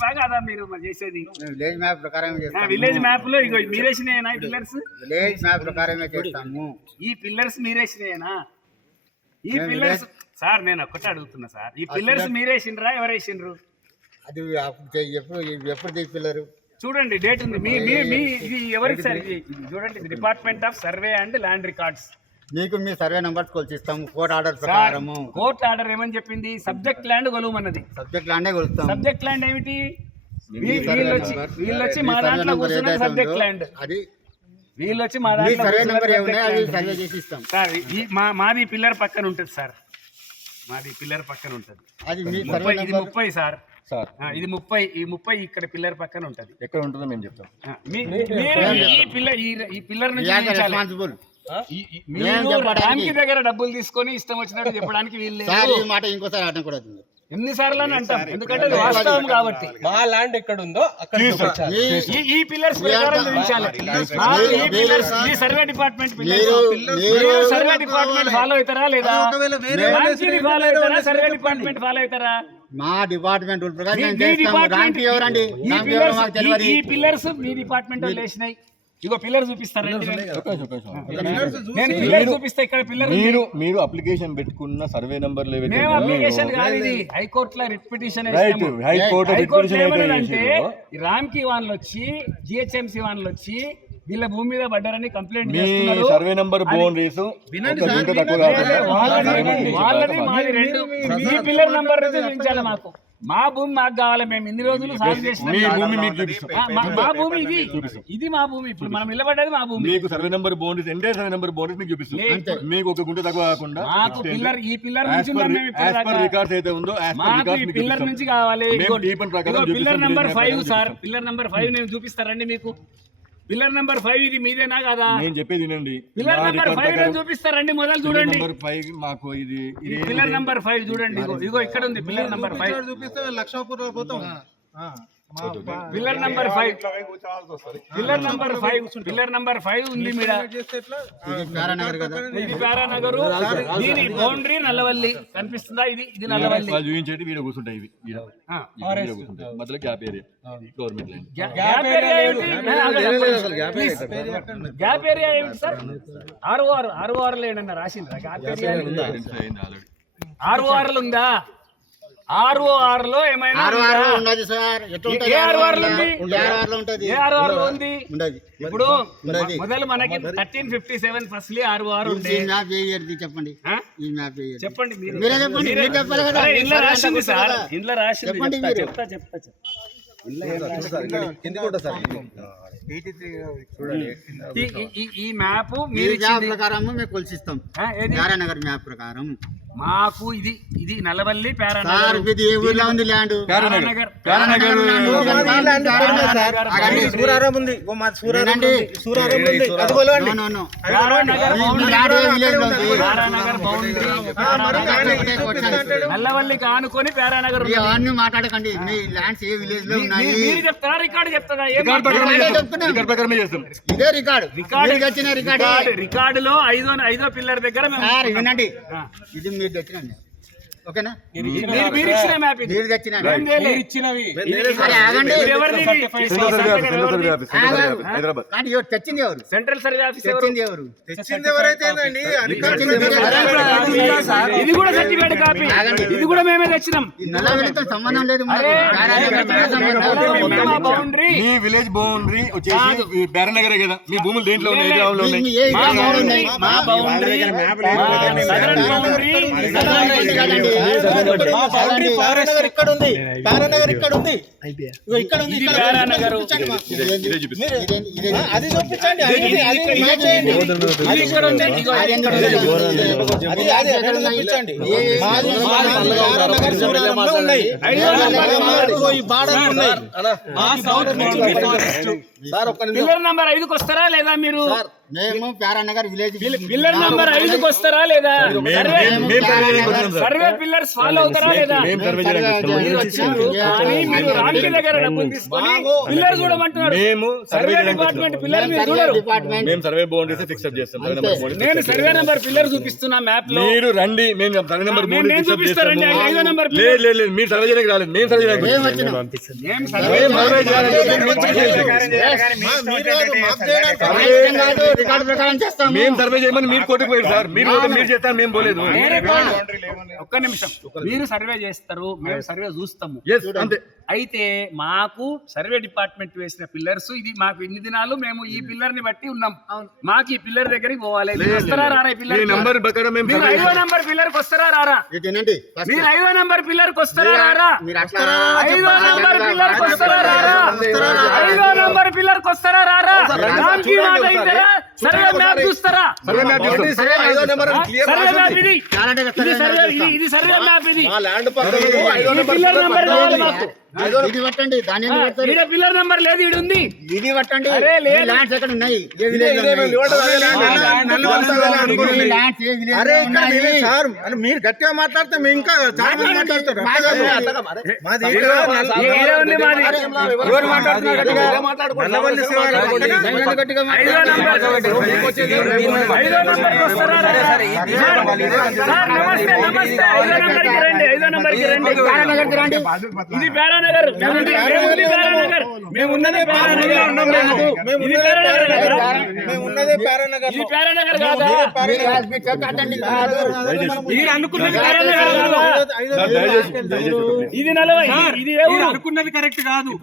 Map కాదా మీరు మరి చేసేది? విలేజ్ మ్యాప్ ప్రకారం చేస్తాము. విలేజ్ మ్యాప్లో ఇగో మీరేసినాయేనా పిల్లర్స్ విలేజ్ మ్యాప్ ప్రకారమే చేస్తాము. ఈ పిల్లర్స్ మీరేసినాయేనా? ఈ పిల్లర్స్ సార్ నేను ఒక్కటే అడుగుతున్నా సార్. ఈ పిల్లర్స్ మీరేసిండ్రా ఎవరేసిండ్రు అది ఎప్పుడు ఎప్పుడు తెప్పిల్లరు చూడండి డేట్ ఉంది. మీ మీ మీ ఇది ఎవరికి సార్ చూడండి department of survey and land records మీకు మీ సర్వే నంబర్స్ కొలిచిస్తాము కోర్ట్ ఆర్డర్ ప్రకారము. కోర్ట్ ఆర్డర్ ఏమని చెప్పింది? సబ్జెక్ట్ ల్యాండ్ కొలువమన్నది. సబ్జెక్ట్ లాండే కొలుస్తాము. సబ్జెక్ట్ ల్యాండ్ ఏమిటి? వీళ్ళు వచ్చి వీళ్ళు వచ్చి మీ దాంట్లో కూర్చున్న సబ్జెక్ట్ ల్యాండ్. అది వీళ్ళు వచ్చి మా దాంట్లో సర్వే నంబర్ ఏమున్నాయో అది. సర్వే చేసి ఇస్తాం సార్ ఈ మా మాది పిల్లర్ పక్కన ఉంటుంది సార్. మాది పిల్లర్ పక్కన ఉంటుంది. అది మీ సర్వే ముప్పై ఇది ముప్పై సార్. సార్. ఇది ముప్పై ఈ ముప్పై ఇక్కడ పిల్లర్ పక్కన ఉంటది. ఎక్కడ ఉంటుందో మేము చెప్తాం. ఆ, మీ- మీరు ఈ- పిల్లర్ ఈ- ఈ పిల్లర్ నుంచి దగ్గర డబ్బులు తీసుకొని ఇష్టం వచ్చినట్టు చెప్పడానికి వీళ్ళు సార్ లేదు ఈ మాట ఇంకోసారి ఎన్నిసార్లు అని అంటాం. ఎందుకంటే వాస్తవం కాబట్టి. మా ల్యాండ్ ఎక్కడ ఉందో అక్కడ ఈ ఈ పిల్లర్స్ ప్రకారం చూపించాలి ఈ పిల్లర్స్ ఈ సర్వే డిపార్ట్మెంట్ మీరు మీరు మీరు సర్వే డిపార్ట్మెంట్ ఫాలో అవుతారా లేదా? ఫాలో అవుతారా సర్వే డిపార్ట్మెంట్ ఫాలో అవుతారా? మా డిపార్ట్మెంట్ ప్రకారం ఎవరండి? ఈ పిల్లర్స్ మీ డిపార్ట్మెంట్ వేసినాయి ఇగో పిల్లర్ చూపిస్తారండి నేను పిల్లర్ చూపిస్తా ఇక్కడ పిల్లర్ మీరు మీరు అప్లికేషన్ పెట్టుకున్న సర్వే నంబర్లు ఏవైతే మేము అప్లికేషన్ కాదు ఇది. హైకోర్టులో రిట్ పిటిషన్ రామ్కి వాన్లు వచ్చి జిహెచ్ఎంసీ వాన్లు వచ్చి వీళ్ళ భూమి మీద పడ్డారని కంప్లైంట్ చేస్తున్నారు. సర్వే నంబర్ వాళ్ళది వాళ్ళది మాది రెండు. మీ పిల్లర్ నంబర్ చూపించాలి మాకు. మా భూమి మాకు కావాలి మేము ఇన్ని రోజులు సాగు చేసిన మీ భూమి మీకు చూపిస్తాం. మా- మా- మా భూమి ఇది. ఇది మా భూమి. ఇప్పుడు మనం నిలబడ్డది మా భూమి. మీకు survey number boundaries entire survey number boundaries మీకు చూపిస్తాం. మీకు ఒక గుంట తక్కువ కాకుండా మాకు పిల్లర్ ఈ పిల్లర్ నుంచి ఉన్నాం మేము రికార్డ్స్ అయితే ఉందో మాకు ఈ మీకు పిల్లర్ చూపిస్తాం. నుంచి కావాలి. మేము ప్రకారం పిల్లర్ చూపిస్తాం, number five sir pillar number five నేను చూపిస్తారండి మీకు. పిల్లర్ నంబర్ ఫైవ్ ఇది మీదేనా కదా? నేను చెప్పేది వినండి. పిల్లర్ నంబర్ ఫైవ్ చూపిస్తారండి మొదలు చూడండి. నంబర్ ఫైవ్ మాకు ఇది పిల్లర్ నంబర్ ఫైవ్ చూడండి. ఇగో ఇక్కడ ఉంది. Pillar number five pillar number five pillar number five pillar number five ఉంది మీడ ఇది పారానగరు దీని బౌండరీ నల్లవల్లి. కనిపిస్తుందా? ఇది ఇది నల్లవల్లి. చూపించేది వీడియో కూర్చుంటాయి ఇవి. మధ్యలో gap area government gap- gap area ఏమిటి? గ్యాప్ ఏరియా ఏమిటి సార్ ఆర్ఓఆర్ ఆర్ఓఆర్ ఏడన్నా రాసిండ్రా? గ్యాప్ ఏరియా ఆర్ఓఆర్ ఉందా? ఆర్ఓఆర్లో ఏమైనా సార్. ఆర్ఓఆర్లో ఉంది? ఇప్పుడు. మొదలు మనకి థర్టీన్ ఫిఫ్టీ సెవెన్ ఆర్ఓఆర్ చేయరు చెప్పండి. ఆ? ఈ మ్యాప్ చేయరు చెప్పండి ఇంట్లో మీరు రాసింది చెప్పాలి సార్ కదా. ఇంట్లో రాసింది చెప్పండి చెప్తా, మీరు. చెప్తా చెప్తా చెప్తా. ఈ- ఈ- ఈ- ఈ మ్యాప్ మీరు ప్రకారం మేము కొలిసిస్తాం. చారానగర్ మ్యాప్ ప్రకారం. మాకు ఇది ఇది నల్లవల్లి నల్లవల్లి కానుకొని పేరానగర్. మాట్లాడకండి. మీ ల్యాండ్స్ ఏ విలేజ్లో ఉన్నాయి? చెప్తారా? రికార్డు చెప్తారా? ఇదే రికార్డ్. Record record. రికార్డులో ఐదో ఐదో పిల్లర్ దగ్గర మేము సార్ వినండి. ఇది మీరు తెచ్చినండి. ఓకేనా? మీరు మీరు ఇచ్చిన మ్యాప్. ఇది. తెచ్చింది ఎవరు? Central survey office? తెచ్చింది ఎవరు? తెచ్చింది ఎవరైతే కూడా సర్టిఫికేట్ కాపీ ఇది కూడా మేమే తెచ్చినాం. ఈ నల్లవెల్లితో సంబంధం లేదు మా బౌండరీ మీ విలేజ్ బౌండరీ వచ్చేసి బేరనగరే కదా. మీ భూములు దేంట్లో ఉన్నాయి? ఏ గ్రామంలో ఉన్నాయి? మీ బౌండరీ? మా బౌండరీ పారానగర్ ఇక్కడ ఉంది. పారానగర్ ఇక్కడ ఉంది. ఇక్కడ ఉంది. అది చూపించండి. సార్ ఒక్క నంబర్ ఐదుకి వస్తారా లేదా మీరు? మేము ప్యారానగర్ విలేజ్ పిల్లర్ నంబర్ ఐదుకి వస్తారా లేదా? మేము- సర్వే పిల్లర్స్ ఫాలో అవుతారా లేదా? మేము సర్వే చేయడానికి వచ్చాం. మీరు వచ్చారు కానీ మీరు రాంకి దగ్గర డబ్బులు తీసుకొని పిల్లర్ చూడమంటున్నారు. మేము సర్వే సర్వే చేయడానికి డిపార్ట్మెంట్. పిల్లర్ మీరు చూడరు. మేము సర్వే బౌండరీస్ ఫిక్స్ అప్ చేస్తాం. నేను సర్వే నంబర్ పిల్లర్ చూపిస్తున్నా మ్యాప్లో మీరు రండి. మేము సర్వే నెంబర్ మేము- మేము చూపిస్తారండి, ఐదో నెంబర్ లేదు లేదు మీరు సర్వే చేయడానికి రాలేదు. మేము సర్వే చేయడానికి మేము సర్వే మేము సర్వే చేయాలని చెప్పి మేము సర్వే చేసాం. మీరు రికార్డు ప్రకారం చేస్తాము. మేము సర్వే చేయమని మీరు కోర్టుకు సార్. మీరు మీరు చేస్తారు మేము పోలేదు. ఒక్క నిమిషం. మీరు సర్వే చేస్తారు మేము సర్వే చూస్తాము. ఎస్ అంతే. అయితే మాకు సర్వే డిపార్ట్మెంట్ వేసిన పిల్లర్స్ ఇది మాకు ఇన్ని దినాలు మేము ఈ పిల్లర్ని బట్టి ఉన్నాం. మాకు ఈ పిల్లర్ దగ్గరికి పోవాలి. మీరు వస్తారా రారా పిల్లర్ నంబర్ ప్రకారం మేము మీరు ఐదో నంబర్ పిల్లర్కి వస్తారా రారా? మీరు ఐదో నంబర్ పిల్లర్కి వస్తారా రారా? మీరు అట్లా ఐదో నంబర్ పిల్లర్కి వస్తారా రారా? ఐదో నంబర్ పిల్లర్కి వస్తారా రారా? మాట సర్వే మ్యాప్ చూస్తారా? సర్వే మ్యాప్ చూస్తాం. సరే, ఐదో నెంబర్ క్లియర్ సర్వే మ్యాప్ ఇది. ఇది సర్వే సర్వే ఇది. సర్వే మ్యాప్ ఇది. ల్యాండ్ పక్కన ఐదో నెంబర్ పిల్లర్ నంబర్ కావాలి మాకు. ఇది పట్టండి దాని ఈడ పిల్లర్ నంబర్ లేదు ఈడ ఉంది. ఇది పట్టండి అరే, లేదు. ల్యాండ్స్ ఎక్కడ ఉన్నాయి? ఏ విలేజ్. ల్యాండ్స్ ఏ విలేజ్ అరే మీరే సార్ అని మీరు గట్టిగా మాట్లాడితే మేము ఇంకా చాలా మంది మాట్లాడతారు. మాది ఇక్కడ ఉంది మాది ఎవరు మాట్లాడుతున్నారు? గట్టిగా? నల్లవల్లి శివ గారు గట్టిగా? నేను గట్టిగా ఐదో నంబర్ ఐదో నంబర్ వస్తారా? రారా? సార్ నమస్తే నమస్తే ఐదో నంబర్కి రండి ఐదో నంబర్కి రండి. ప్యారానగర్కి రండి ఇది పేరానగర్ మేము ఉంది- మేము ఉంది పేరానగర్ మేము ఉన్నది పేరానగర్ ఇది పేరానగర్ కాదా? మేము ఉన్నదే ప్యారానగర్ ఇది అనుకున్నది పేరానగర్ ఇది నలభై ఇది- అనుకున్నది కరెక్ట్ కాదు.